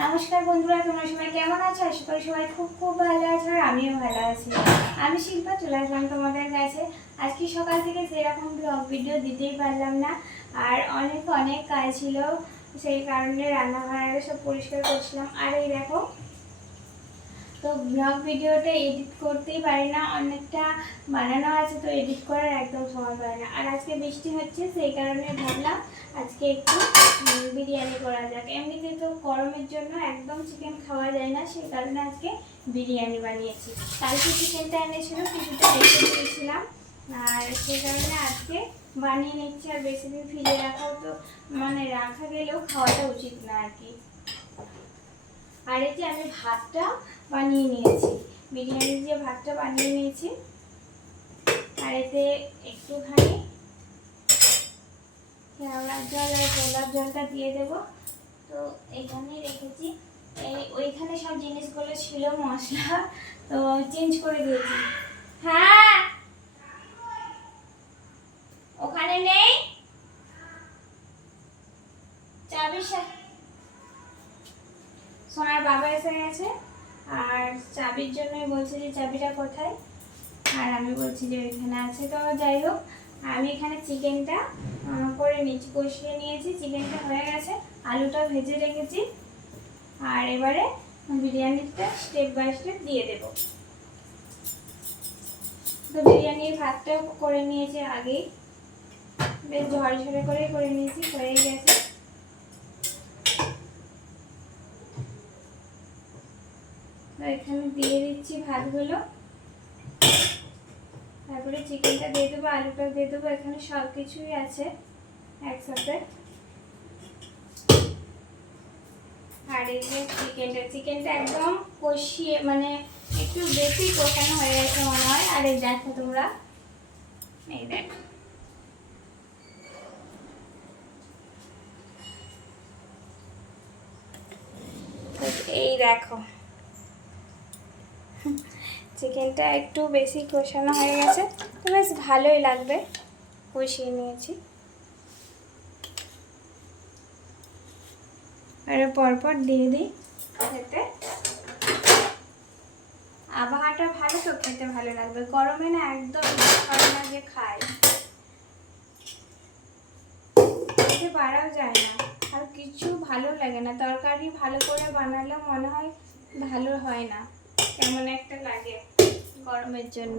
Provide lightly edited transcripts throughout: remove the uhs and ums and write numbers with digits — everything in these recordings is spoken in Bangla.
নমস্কার বন্ধুরা, তোমরা সবাই কেমন আছো? আশা করি সবাই খুব খুব ভালো আছো আর আমিও ভালো আছি। আমি শিল্পা চলে আসলাম তোমাদের কাছে। আজকে সকাল থেকে সেরকম ব্লগ ভিডিও দিতেই পারলাম না, আর অনেক অনেক কাজ ছিল, সেই কারণে রান্নাঘরে সব পরিষ্কার করছিলাম। আর এই দেখো, তো ব্লগ ভিডিওটা এডিট করতেই পারি না, অনেকটা বানানো আছে, তো এডিট করার একদম সময় পাই না। আর আজকে বৃষ্টি হচ্ছে, সেই কারণে ভাবলাম আজকে একটু বিরিয়ানি করা যাক। এমনিতে তো গরমের জন্য একদম চিকেন খাওয়া যায় না, সেই কারণে আজকে বিরিয়ানি বানিয়েছি। কালকে চিকেনটা এনেছিল, কিছুটা রেখে দিয়েছিলাম, আর সেই কারণে আজকে বানিয়ে নিচ্ছি। আর বেশি দিন ফ্রিজে রাখাও তো রাখা গেলেও খাওয়াটা উচিত না আর কি। আর এই যে আমি ভাতটা বানিয়ে নিয়েছি, বিরিয়ানির যে ভাতটা বানিয়ে নিয়েছি, আর এতে একটুখানি কেওড়ার জল আর গোলাপ জলটা দিয়ে দেবো। তো এখানে রেখেছি, ওইখানে সব জিনিসগুলো ছিল মশলা, তো চেঞ্জ করে দিয়েছি। হ্যাঁ, ওখানে নেই চাবির সাথে। সোনার বাবা এসে গেছে, আর চাবির জন্যই বলছে যে চাবিটা কোথায়, আর আমি বলছি যে এখানে আছে। তো যাই হোক, আমি এখানে চিকেনটা করে নিয়েছি, কষিয়ে নিয়েছি, চিকেনটা হয়ে গেছে, আলুটা ভেজে রেখেছি। আর এবারে বিরিয়ানিটা স্টেপ বাই স্টেপ দিয়ে দেব। তো বিরিয়ানির ভাতটাও করে নিয়েছি আগেই, বেশ ঝরঝরে করে নিয়েছি, হয়ে গেছে। তো এখানে দিয়ে দিচ্ছি ভাতগুলো, তারপরে চিকেনটা দিয়ে দেবো, আলুটা দিয়ে দেবো, এখানে সব কিছুই আছে একসাথে। আর এই যে চিকেনটা একদম কষিয়ে, একটু বেশি কষানো হয়ে গেছে মনে হয়। আর এই দেখো তোমরা, এই দেখো, এই দেখো চিকেনটা একটু বেশি কষানো হয়ে গেছে, তো বেশ ভালোই লাগবে, কষিয়ে নিয়েছি। আর পরপর দিয়ে দিই, খেতে আবহাওয়াটা ভালো, তো খেতে ভালো লাগবে। গরমে না একদম ভালো না যে খাই, খেতে পারাও যায় না, আর কিছু ভালো লাগে না। তরকারি ভালো করে বানালেও মনে হয় ভালো হয় না, কেমন একটা লাগে গরমের জন্য।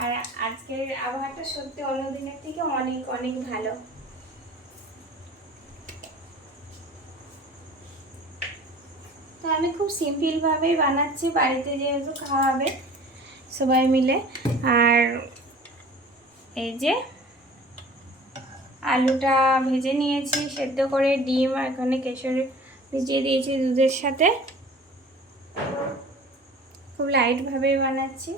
আর আজকের আবহাওয়াটা সত্যি অন্য দিনের থেকে অনেক অনেক ভালো। তো আমি খুব সিম্পলভাবেই বানাচ্ছি, বাড়িতে যেহেতু খাওয়া হবে সবাই মিলে। আর এই যে আলুটা ভেজে নিয়েছি সেদ্ধ করে, ডিম আর এখানে কেশরে ভিজিয়ে দিয়েছি দুধের সাথে, খুব লাইটভাবেই বানাচ্ছি।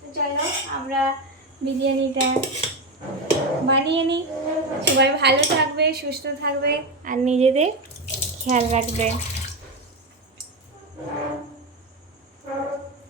তো চলো আমরা বিরিয়ানিটা বানিয়ে নিই। সবাই ভালো থাকবে, সুস্থ থাকবে, আর নিজেদের খেয়াল রাখবে।